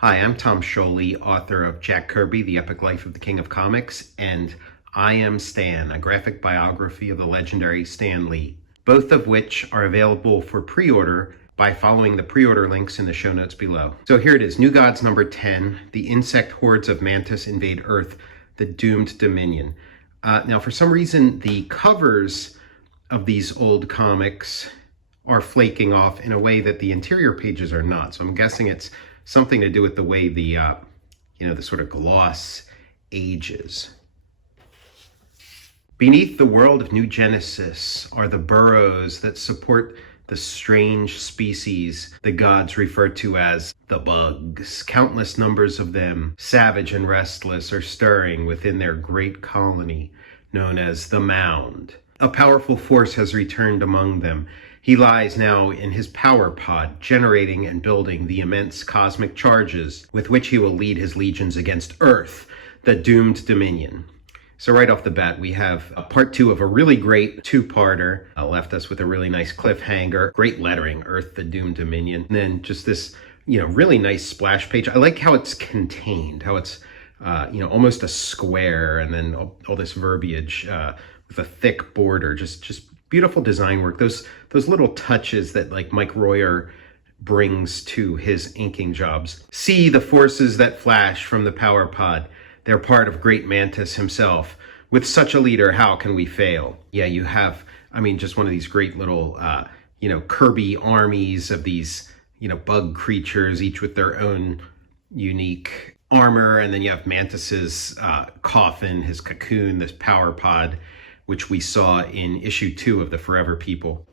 Hi, I'm Tom Scioli, author of Jack Kirby, The Epic Life of the King of Comics, and I Am Stan, a graphic biography of the legendary Stan Lee, both of which are available for pre-order by following the pre-order links in the show notes below. So here it is, New Gods number 10, The Insect Hordes of Mantis Invade Earth, The Doomed Dominion. Now, for some reason, the covers of these old comics are flaking off in a way that the interior pages are not. So I'm guessing it's something to do with the way the sort of gloss ages. Beneath the world of New Genesis are the burrows that support the strange species the gods refer to as the bugs. Countless numbers of them, savage and restless, are stirring within their great colony known as the Mound. A powerful force has returned among them. He lies now in his power pod, generating and building the immense cosmic charges with which he will lead his legions against Earth, the doomed dominion. So right off the bat, we have a part 2 of a really great two-parter. Left us with a really nice cliffhanger, great lettering, Earth, the doomed dominion. And then just this, really nice splash page. I like how it's contained, how it's, almost a square, and then all this verbiage with a thick border, just beautiful design work. Those little touches that like Mike Royer brings to his inking jobs. See the forces that flash from the power pod. They're part of great Mantis himself. With such a leader, how can we fail? Yeah, you have, just one of these great little, Kirby armies of these, bug creatures, each with their own unique armor. And then you have Mantis's coffin, his cocoon, this power pod, which we saw in issue 2 of the Forever People.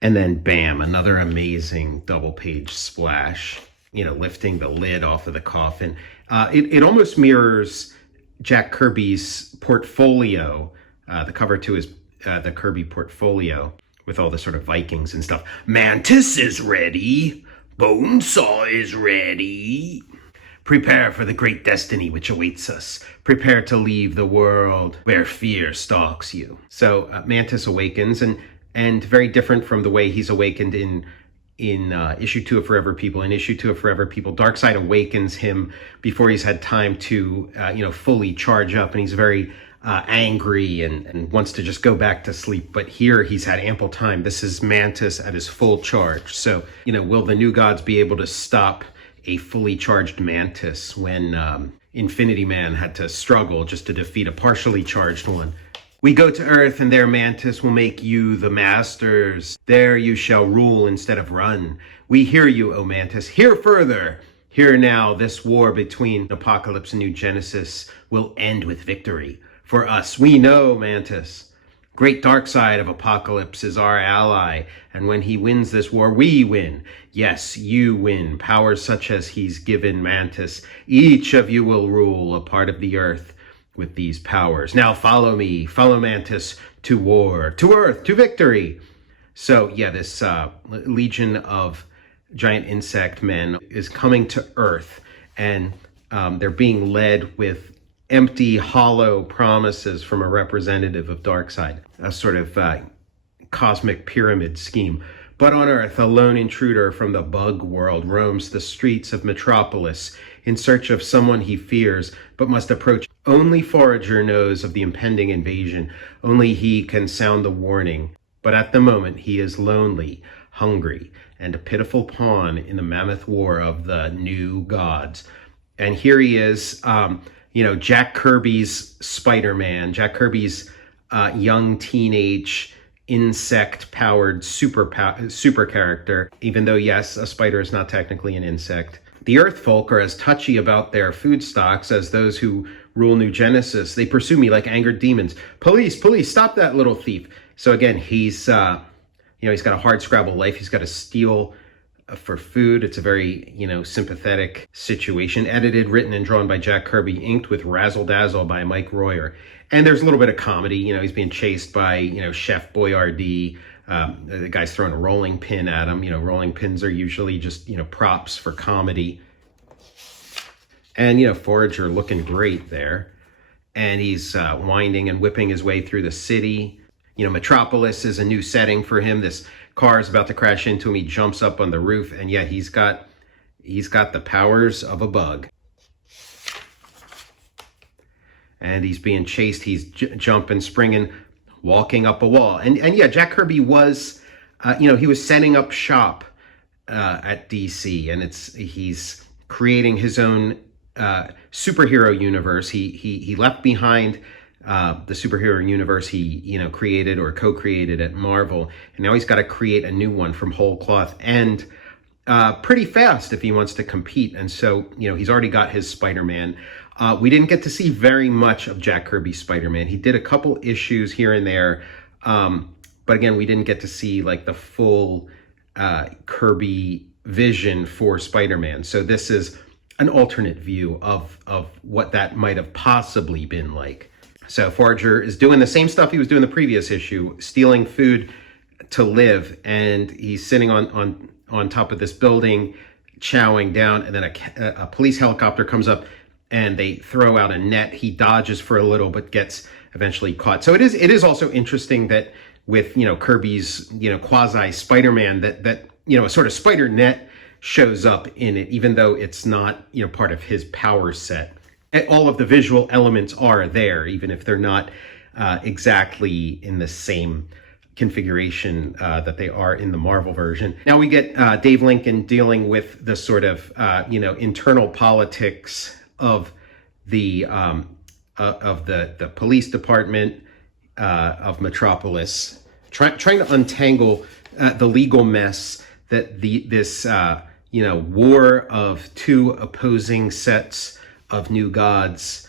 And then bam, another amazing double page splash, lifting the lid off of the coffin. It almost mirrors Jack Kirby's portfolio, the cover to his the Kirby portfolio with all the sort of Vikings and stuff. Mantis is ready. Bonesaw is ready. Prepare for the great destiny which awaits us. Prepare to leave the world where fear stalks you. So Mantis awakens, and very different from the way he's awakened in issue 2 of Forever People. In issue 2 of Forever People, Darkseid awakens him before he's had time to fully charge up, and he's very angry and wants to just go back to sleep. But here he's had ample time. This is Mantis at his full charge. So will the New Gods be able to stop a fully charged Mantis when Infinity Man had to struggle just to defeat a partially charged one? We go to Earth, and there Mantis will make you the masters. There you shall rule instead of run. We hear you, O Mantis. Hear further. Hear now, this war between Apocalypse and New Genesis will end with victory. For us, we know, Mantis. Great Darkseid of Apocalypse is our ally, and when he wins this war, we win. Yes, you win. Powers such as he's given Mantis. Each of you will rule a part of the Earth with these powers. Now follow me, follow Mantis to war, to Earth, to victory. So yeah, this legion of giant insect men is coming to Earth, and they're being led with empty, hollow promises from a representative of Darkseid, a sort of cosmic pyramid scheme. But on Earth, a lone intruder from the bug world roams the streets of Metropolis in search of someone he fears, but must approach. Only Forager knows of the impending invasion. Only he can sound the warning. But at the moment, he is lonely, hungry, and a pitiful pawn in the mammoth war of the New Gods. And here he is, Jack Kirby's Spider-Man, Jack Kirby's young teenage insect-powered super character, even though, yes, a spider is not technically an insect. The Earth folk are as touchy about their food stocks as those who rule New Genesis. They pursue me like angered demons. Police, stop that little thief. So again, he's got a hard scrabble life. He's got to steal for food. It's a very, sympathetic situation. Edited, written, and drawn by Jack Kirby, inked with razzle dazzle by Mike Royer. And there's a little bit of comedy. He's being chased by, Chef Boyardee. The guy's throwing a rolling pin at him. Rolling pins are usually just, props for comedy. And, Forager looking great there. And he's winding and whipping his way through the city. Metropolis is a new setting for him. This car is about to crash into him. He jumps up on the roof, and yeah, he's got the powers of a bug. And he's being chased. He's jumping, springing, walking up a wall. And yeah, Jack Kirby was, he was setting up shop at DC, and he's creating his own superhero universe. He left behind the superhero universe he created or co-created at Marvel, and now he's got to create a new one from whole cloth, and pretty fast if he wants to compete. And so he's already got his Spider-Man. We didn't get to see very much of Jack Kirby's Spider-Man. He did a couple issues here and there, but again, we didn't get to see like the full Kirby vision for Spider-Man. So this is an alternate view of what that might have possibly been like. So Forager is doing the same stuff he was doing the previous issue, stealing food to live, and he's sitting on top of this building, chowing down, and then a police helicopter comes up and they throw out a net. He dodges for a little, but gets eventually caught. So it is also interesting that with Kirby's quasi Spider-Man that a sort of spider net shows up in it, even though it's not part of his power set. And all of the visual elements are there, even if they're not exactly in the same configuration that they are in the Marvel version. Now we get Dave Lincoln dealing with the sort of internal politics of the police department of Metropolis, trying to untangle the legal mess that this war of two opposing sets of new gods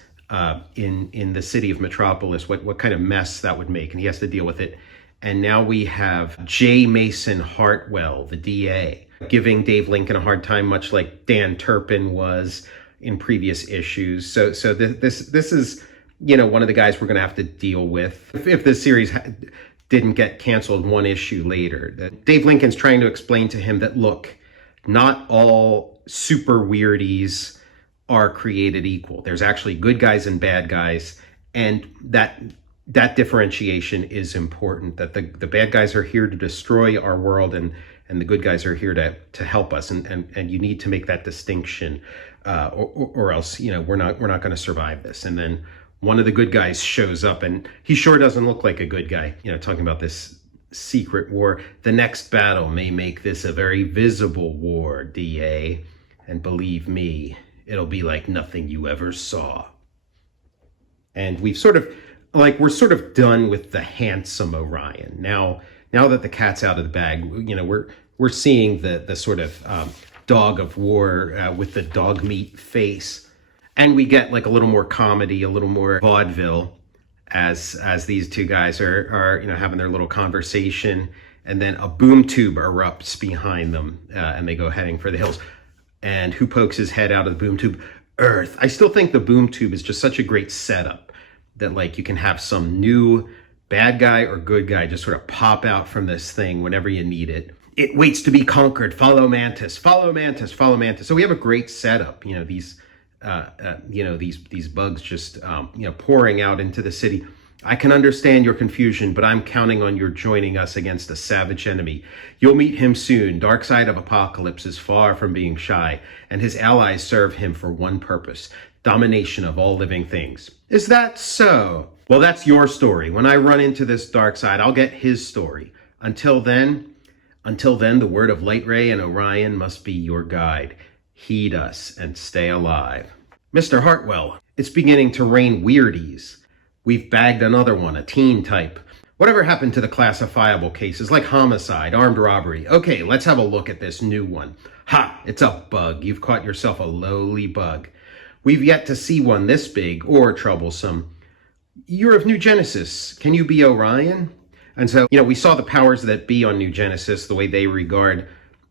in the city of Metropolis, what kind of mess that would make, and he has to deal with it. And now we have J. Mason Hartwell, the DA, giving Dave Lincoln a hard time, much like Dan Turpin was in previous issues. So this is one of the guys we're going to have to deal with if this series didn't get canceled one issue later. That Dave Lincoln's trying to explain to him that, look, not all super weirdies are created equal. There's actually good guys and bad guys, and that differentiation is important. That the bad guys are here to destroy our world, and the good guys are here to help us, and you need to make that distinction, or else we're not going to survive this. And then one of the good guys shows up, and he sure doesn't look like a good guy. Talking about this secret war. The next battle may make this a very visible war, DA, and believe me, it'll be like nothing you ever saw. And we're sort of done with the handsome Orion. Now that the cat's out of the bag, we're seeing the sort of dog of war with the dog meat face. And we get like a little more comedy, a little more vaudeville as these two guys are having their little conversation, and then a boom tube erupts behind them, and they go heading for the hills. And who pokes his head out of the boom tube? Earth. I still think the boom tube is just such a great setup that like you can have some new bad guy or good guy just sort of pop out from this thing whenever you need it. It waits to be conquered. Follow Mantis. Follow Mantis. Follow Mantis. So we have a great setup. These bugs just pouring out into the city. I can understand your confusion, but I'm counting on your joining us against a savage enemy. You'll meet him soon. Darkseid of Apocalypse is far from being shy, and his allies serve him for one purpose: domination of all living things. Is that so? Well, that's your story. When I run into this Darkseid, I'll get his story. Until then, the word of Light Ray and Orion must be your guide. Heed us and stay alive. Mr. Hartwell, it's beginning to rain weirdies. We've bagged another one, a teen type. Whatever happened to the classifiable cases like homicide, armed robbery? Okay, let's have a look at this new one. Ha! It's a bug. You've caught yourself a lowly bug. We've yet to see one this big or troublesome. You're of New Genesis. Can you be Orion? And so, we saw the powers that be on New Genesis, the way they regard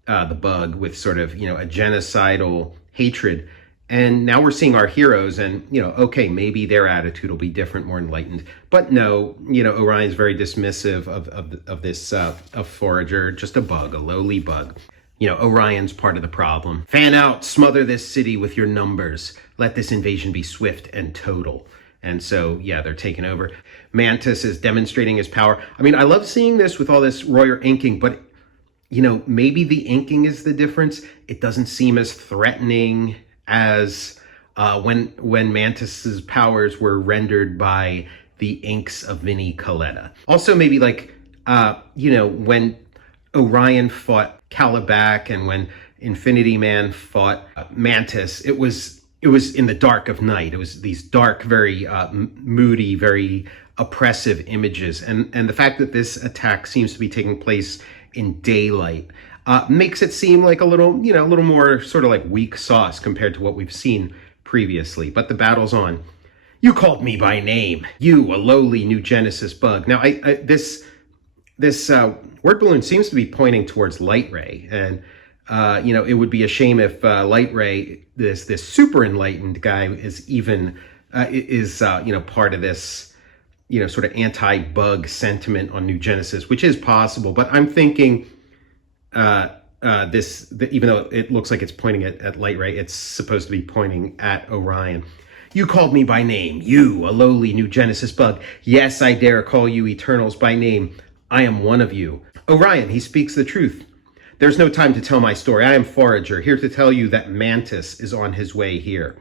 the bug with sort of, a genocidal hatred. And now we're seeing our heroes, and, okay, maybe their attitude will be different, more enlightened. But no, Orion's very dismissive of this, of Forager, just a bug, a lowly bug. Orion's part of the problem. Fan out, smother this city with your numbers. Let this invasion be swift and total. And so, yeah, they're taking over. Mantis is demonstrating his power. I mean, I love seeing this with all this Royer inking, but, you know, maybe the inking is the difference. It doesn't seem as threatening as when Mantis's powers were rendered by the inks of Vinnie Coletta. Also, maybe like, you know, when Orion fought Calabac and when Infinity Man fought Mantis, it was in the dark of night. It was these dark, very moody, very oppressive images. And the fact that this attack seems to be taking place in daylight makes it seem like a little more sort of like weak sauce compared to what we've seen previously. But the battle's on. You called me by name, you, a lowly New Genesis bug. Now, this word balloon seems to be pointing towards Light Ray, and you know, it would be a shame if Light Ray, this super enlightened guy, is even you know, part of this, you know, sort of anti-bug sentiment on New Genesis, which is possible. But I'm thinking even though it looks like it's pointing at Light Ray, it's supposed to be pointing at Orion. You called me by name, you, a lowly New Genesis bug. Yes, I dare call you Eternals by name. I am one of you. Orion, he speaks the truth. There's no time to tell my story. I am Forager, here to tell you that Mantis is on his way here.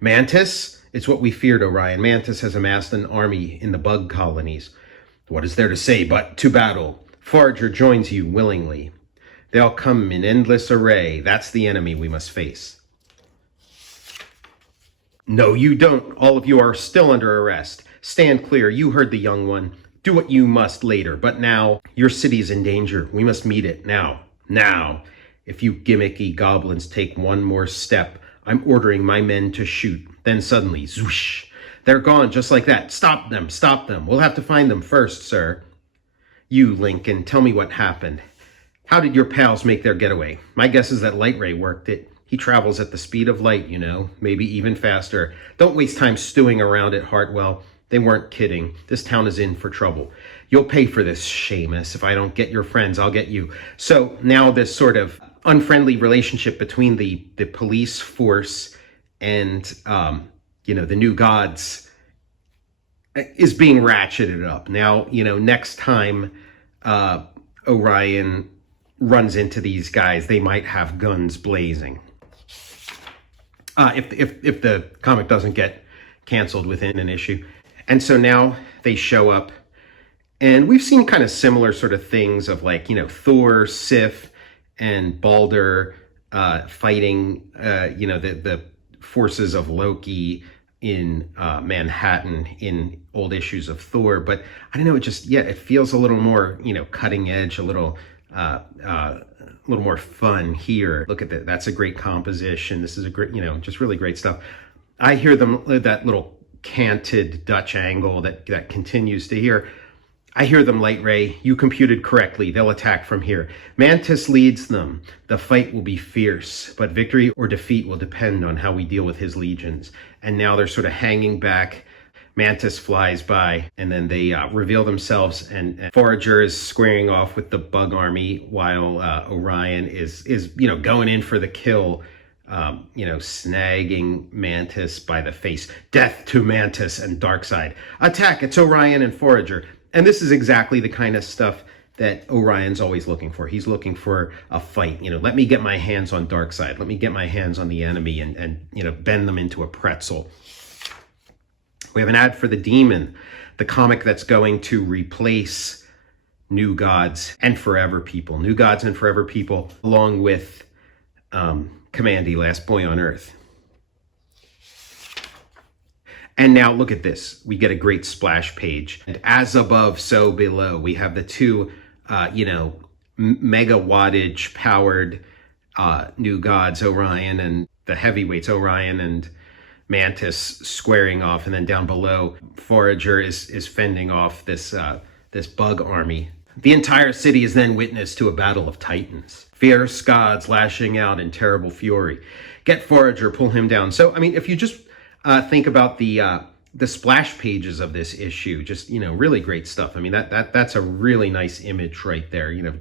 Mantis? It's what we feared, Orion. Mantis has amassed an army in the bug colonies. What is there to say but to battle? Forager joins you willingly. They'll come in endless array. That's the enemy we must face. No, you don't. All of you are still under arrest. Stand clear. You heard the young one. Do what you must later. But now, your city's in danger. We must meet it now. Now. If you gimmicky goblins take one more step, I'm ordering my men to shoot. Then suddenly, zwoosh, they're gone just like that. Stop them, stop them. We'll have to find them first, sir. You, Lincoln, tell me what happened. How did your pals make their getaway? My guess is that Light Ray worked it. He travels at the speed of light, you know, maybe even faster. Don't waste time stewing around it, Hartwell. They weren't kidding. This town is in for trouble. You'll pay for this, Seamus. If I don't get your friends, I'll get you. So now this sort of unfriendly relationship between the police force and, you know, the new gods is being ratcheted up. Now, you know, next time Orion runs into these guys, they might have guns blazing. If the comic doesn't get canceled within an issue. And so now they show up, and we've seen kind of similar sort of things of, like, you know, Thor, Sif, and Balder fighting, you know, the forces of Loki in Manhattan in old issues of Thor. But I don't know, it feels a little more, you know, cutting edge, a little more fun here. Look at that. That's a great composition. This is a great, you know, just really great stuff. I hear that little canted Dutch angle that continues to hear. I hear them, Light Ray. You computed correctly. They'll attack from here. Mantis leads them. The fight will be fierce, but victory or defeat will depend on how we deal with his legions. And now they're sort of hanging back. Mantis flies by, and then they reveal themselves, and Forager is squaring off with the bug army while Orion is you know, going in for the kill, you know, snagging Mantis by the face. Death to Mantis and Darkseid. Attack! It's Orion and Forager. And this is exactly the kind of stuff that Orion's always looking for. He's looking for a fight. You know, let me get my hands on Darkseid. Let me get my hands on the enemy and you know, bend them into a pretzel. We have an ad for The Demon, the comic that's going to replace New Gods and Forever People. New Gods and Forever People, along with Commandy, Last Boy on Earth. And now look at this. We get a great splash page. And as above, so below. We have the two, you know, mega wattage powered New Gods, Orion, and the heavyweights, Orion and Mantis, squaring off. And then down below, Forager is fending off this bug army. The entire city is then witness to a battle of titans. Fierce gods lashing out in terrible fury. Get Forager, pull him down. So, I mean, if you just think about the splash pages of this issue, just, you know, really great stuff. I mean, that's a really nice image right there, you know,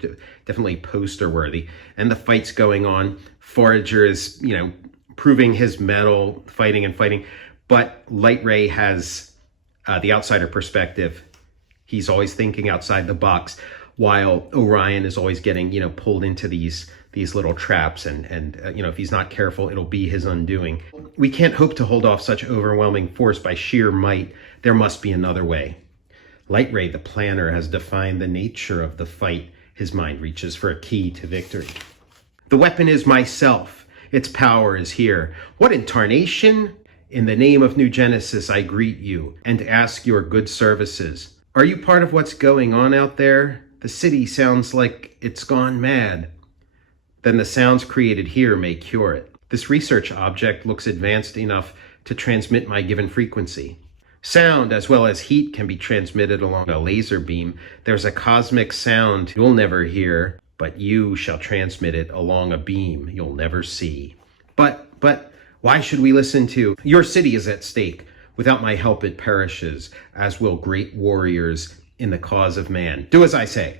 definitely poster worthy. And the fight's going on. Forager is, you know, proving his mettle, fighting and fighting. But Light Ray has the outsider perspective. He's always thinking outside the box, while Orion is always getting, pulled into these little traps, and if he's not careful, it'll be his undoing. We can't hope to hold off such overwhelming force by sheer might. There must be another way. Light Ray, the planner, has defined the nature of the fight. His mind reaches for a key to victory. The weapon is myself. Its power is here. What in tarnation? In the name of New Genesis, I greet you and ask your good services. Are you part of what's going on out there? The city sounds like it's gone mad. Then the sounds created here may cure it. This research object looks advanced enough to transmit my given frequency. Sound as well as heat can be transmitted along a laser beam. There's a cosmic sound you'll never hear, but you shall transmit it along a beam you'll never see. But why should we listen to? Your city is at stake. Without my help it perishes, as will great warriors in the cause of man. Do as I say.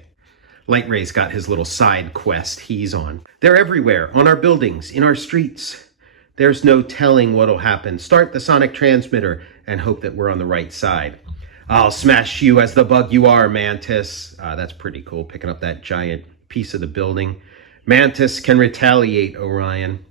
Light Ray's got his little side quest he's on. They're everywhere, on our buildings, in our streets. There's no telling what'll happen. Start the sonic transmitter and hope that we're on the right side. I'll smash you as the bug you are, Mantis. That's pretty cool, picking up that giant piece of the building. Mantis can retaliate, Orion.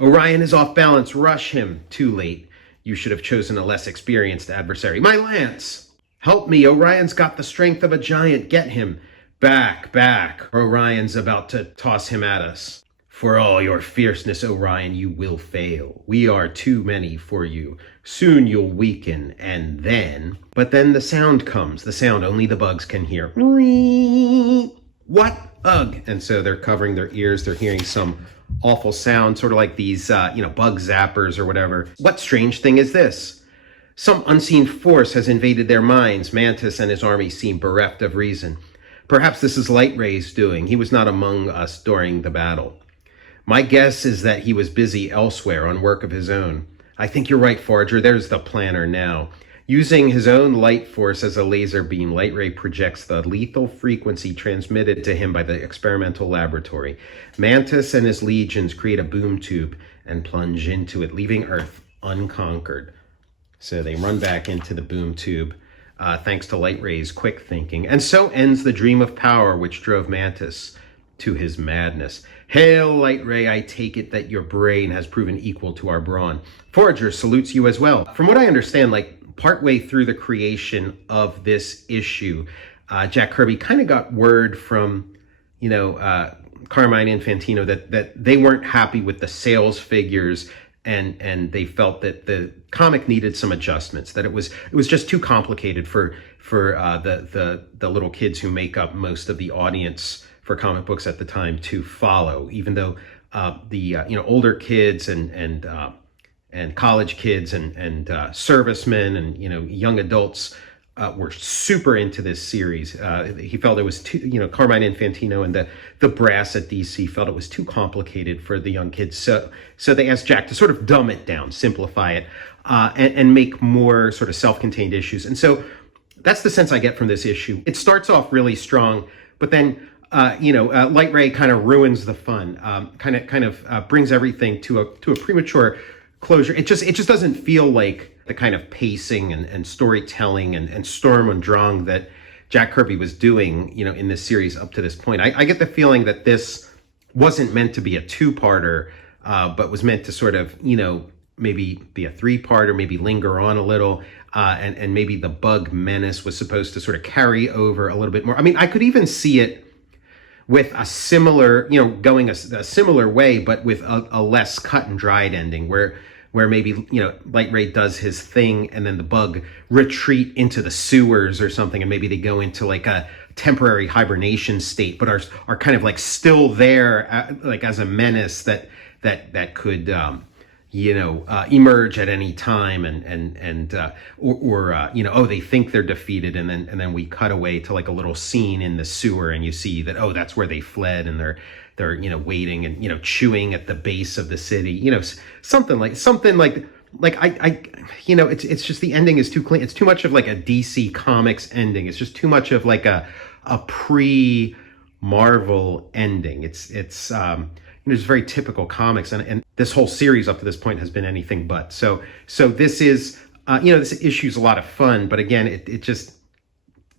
Orion is off balance. Rush him. Too late. You should have chosen a less experienced adversary. My lance! Help me. Orion's got the strength of a giant. Get him. Back, back. Orion's about to toss him at us. For all your fierceness, Orion, you will fail. We are too many for you. Soon you'll weaken, and then... But then the sound comes. The sound only the bugs can hear. What? Ugh. And so they're covering their ears. They're hearing some awful sound, sort of like these, bug zappers or whatever. What strange thing is this? Some unseen force has invaded their minds. Mantis and his army seem bereft of reason. Perhaps this is Light Ray's doing. He was not among us during the battle. My guess is that he was busy elsewhere on work of his own. I think you're right, Forager. There's the planner now. Using his own light force as a laser beam, Light Ray projects the lethal frequency transmitted to him by the experimental laboratory. Mantis and his legions create a boom tube and plunge into it, leaving Earth unconquered. So they run back into the boom tube, thanks to Light Ray's quick thinking. And so ends the dream of power which drove Mantis to his madness. Hail, Light Ray, I take it that your brain has proven equal to our brawn. Forager salutes you as well. From what I understand, partway through the creation of this issue, Jack Kirby kind of got word from, Carmine Infantino that they weren't happy with the sales figures, and they felt that the comic needed some adjustments, that it was just too complicated for the little kids who make up most of the audience for comic books at the time to follow, even though the older kids and college kids and servicemen and young adults were super into this series. He felt it was too, Carmine Infantino and the brass at DC felt it was too complicated for the young kids. So they asked Jack to sort of dumb it down, simplify it, and make more sort of self-contained issues. And so that's the sense I get from this issue. It starts off really strong, but then Light Ray kind of ruins the fun, kind of brings everything to a premature closure. It just doesn't feel like the kind of pacing and storytelling and Sturm und Drang that Jack Kirby was doing, in this series up to this point. I get the feeling that this wasn't meant to be a two-parter, but was meant to sort of, maybe be a three-parter, maybe linger on a little, and maybe the bug menace was supposed to sort of carry over a little bit more. I mean, I could even see it with a similar, going a similar way, but with a less cut and dried ending, where maybe, Light Ray does his thing and then the bug retreat into the sewers or something, and maybe they go into like a temporary hibernation state, but are kind of like still there, like as a menace that could, emerge at any time, or they think they're defeated, and then we cut away to like a little scene in the sewer, and you see that, that's where they fled, and they're waiting and chewing at the base of the city, something like it's just the ending is too clean. It's too much of like a DC Comics ending. It's just too much of like a pre-Marvel ending. It's it's very typical comics, and this whole series up to this point has been anything but. So this is, this issue's a lot of fun, but again, it just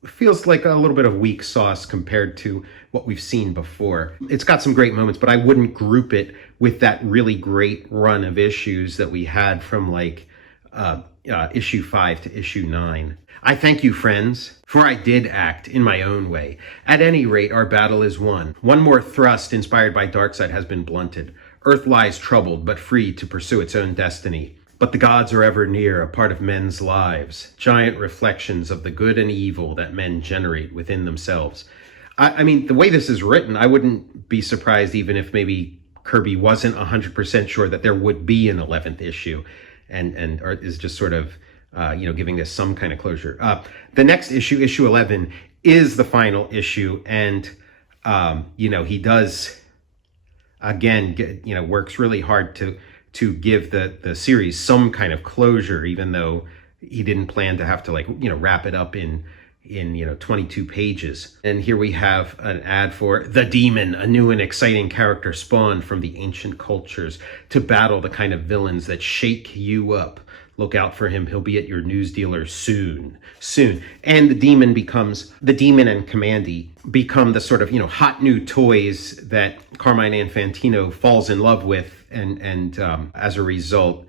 feels like a little bit of weak sauce compared to what we've seen before. It's got some great moments, but I wouldn't group it with that really great run of issues that we had from like issue 5 to issue 9. I thank you, friends, for I did act in my own way. At any rate, our battle is won. One more thrust inspired by Darkseid has been blunted. Earth lies troubled, but free to pursue its own destiny. But the gods are ever near, a part of men's lives, giant reflections of the good and evil that men generate within themselves. I mean, the way this is written, I wouldn't be surprised even if maybe Kirby wasn't 100% sure that there would be an 11th issue, and is just sort of giving this some kind of closure. The next issue, issue 11, is the final issue, and he does again works really hard to give the series some kind of closure, even though he didn't plan to have to wrap it up in 22 pages. And here we have an ad for The Demon, a new and exciting character spawned from the ancient cultures to battle the kind of villains that shake you up. Look out for him. He'll be at your news dealer soon. And the Demon and Commandy become the sort of, hot new toys that Carmine Infantino falls in love with, and as a result,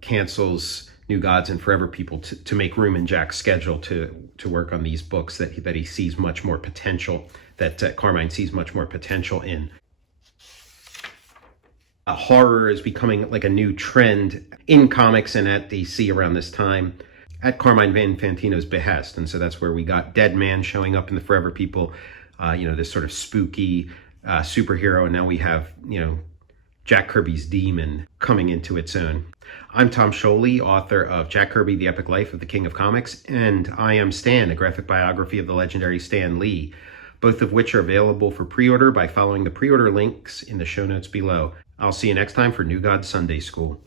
cancels New Gods and Forever People to make room in Jack's schedule to work on these books that he sees much more potential, that Carmine sees much more potential in. Horror is becoming like a new trend in comics and at DC around this time, at Carmine Infantino's behest. And so that's where we got Dead Man showing up in the Forever People, this sort of spooky superhero. And now we have, Jack Kirby's Demon coming into its own. I'm Tom Scioli, author of Jack Kirby, The Epic Life of the King of Comics, and I Am Stan, a graphic biography of the legendary Stan Lee, both of which are available for pre-order by following the pre-order links in the show notes below. I'll see you next time for New God Sunday School.